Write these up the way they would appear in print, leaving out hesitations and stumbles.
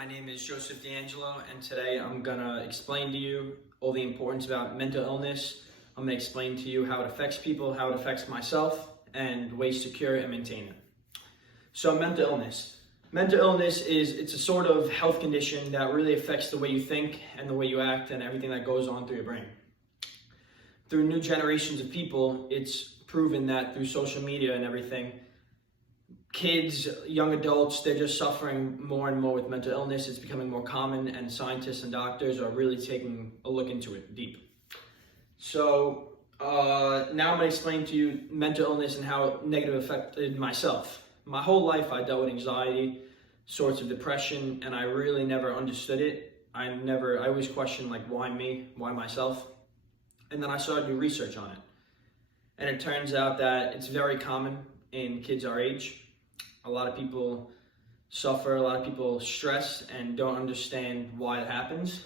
my name is Joseph D'Angelo, and today I'm gonna explain to you all the importance about mental illness. I'm gonna explain to you how it affects people, how it affects myself, and ways to cure it and maintain it. So mental illness. Mental illness it's a sort of health condition that really affects the way you think and the way you act and everything that goes on through your brain. Through new generations of people, it's proven that through social media and everything, kids, young adults, they're just suffering more and more with mental illness. It's becoming more common, and scientists and doctors are really taking a look into it deep. So now I'm going to explain to you mental illness and how it negatively affected myself. My whole life I dealt with anxiety, sorts of depression, and I really never understood it. I always questioned, like, why me? Why myself? And then I started to do research on it. And it turns out that it's very common in kids our age. A lot of people suffer, a lot of people stress and don't understand why it happens.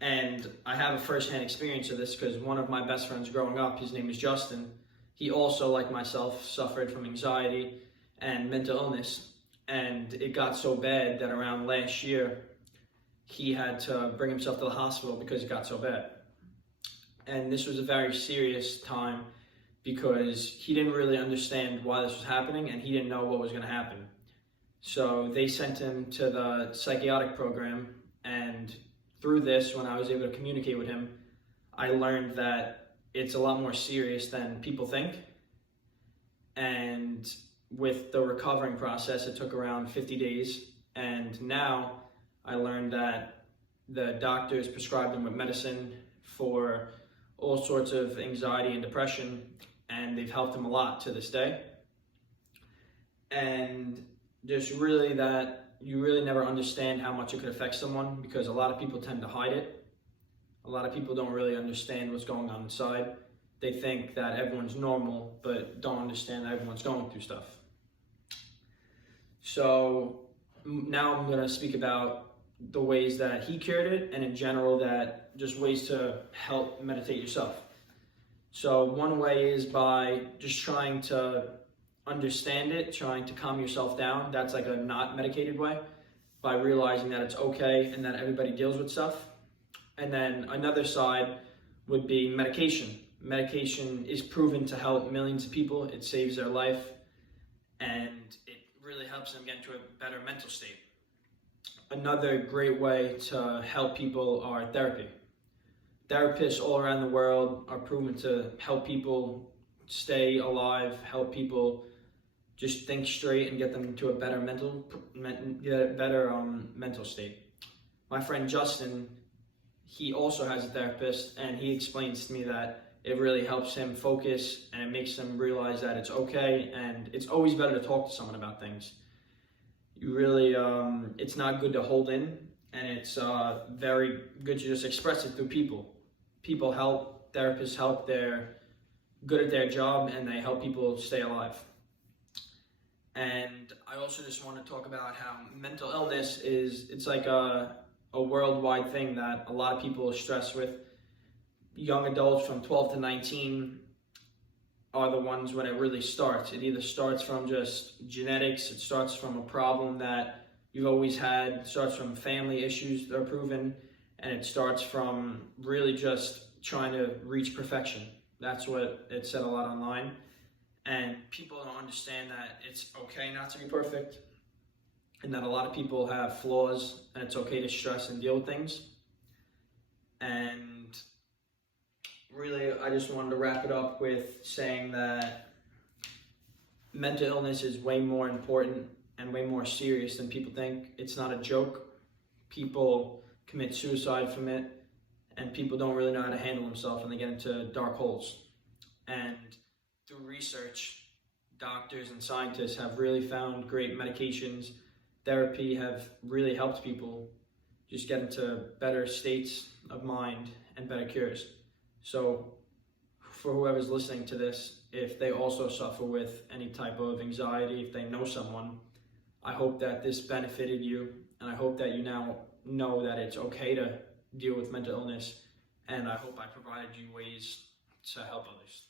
And I have a first-hand experience of this because one of my best friends growing up, his name is Justin, he also, like myself, suffered from anxiety and mental illness. And it got so bad that around last year, he had to bring himself to the hospital because it got so bad. And this was a very serious time because he didn't really understand why this was happening and he didn't know what was going to happen. So they sent him to the psychiatric program, and through this, when I was able to communicate with him, I learned that it's a lot more serious than people think. And with the recovering process, it took around 50 days. And now I learned that the doctors prescribed him with medicine for all sorts of anxiety and depression, and they've helped him a lot to this day. And just really that you really never understand how much it could affect someone because a lot of people tend to hide it. A lot of people don't really understand what's going on inside. They think that everyone's normal, but don't understand that everyone's going through stuff. So now I'm going to speak about the ways that he cured it, and in general that just ways to help meditate yourself. So one way is by just trying to understand it, trying to calm yourself down. That's like a not medicated way, by realizing that it's okay and that everybody deals with stuff. And then another side would be medication. Medication is proven to help millions of people. It saves their life and it really helps them get into a better mental state. Another great way to help people are therapy. Therapists all around the world are proven to help people stay alive, help people just think straight and get them into a better mental state. My friend Justin, he also has a therapist, and he explains to me that it really helps him focus and it makes him realize that it's okay, and it's always better to talk to someone about things. You really, it's not good to hold in, and it's very good to just express it through people. People help, therapists help, they're good at their job, and they help people stay alive. And I also just want to talk about how mental illness it's like a worldwide thing that a lot of people stress with. Young adults from 12 to 19 are the ones when it really starts. It either starts from just genetics, it starts from a problem that you've always had, it starts from family issues that are proven, and it starts from really just trying to reach perfection. That's what it said a lot online. And people don't understand that it's okay not to be perfect, and that a lot of people have flaws, and it's okay to stress and deal with things. And really, I just wanted to wrap it up with saying that mental illness is way more important and way more serious than people think. It's not a joke. People commit suicide from it, and people don't really know how to handle themselves and they get into dark holes. And through research, doctors and scientists have really found great medications. Therapy have really helped people just get into better states of mind and better cures. So for whoever's listening to this, if they also suffer with any type of anxiety, if they know someone, I hope that this benefited you, and I hope that you now know that it's okay to deal with mental illness, and I hope I provided you ways to help others.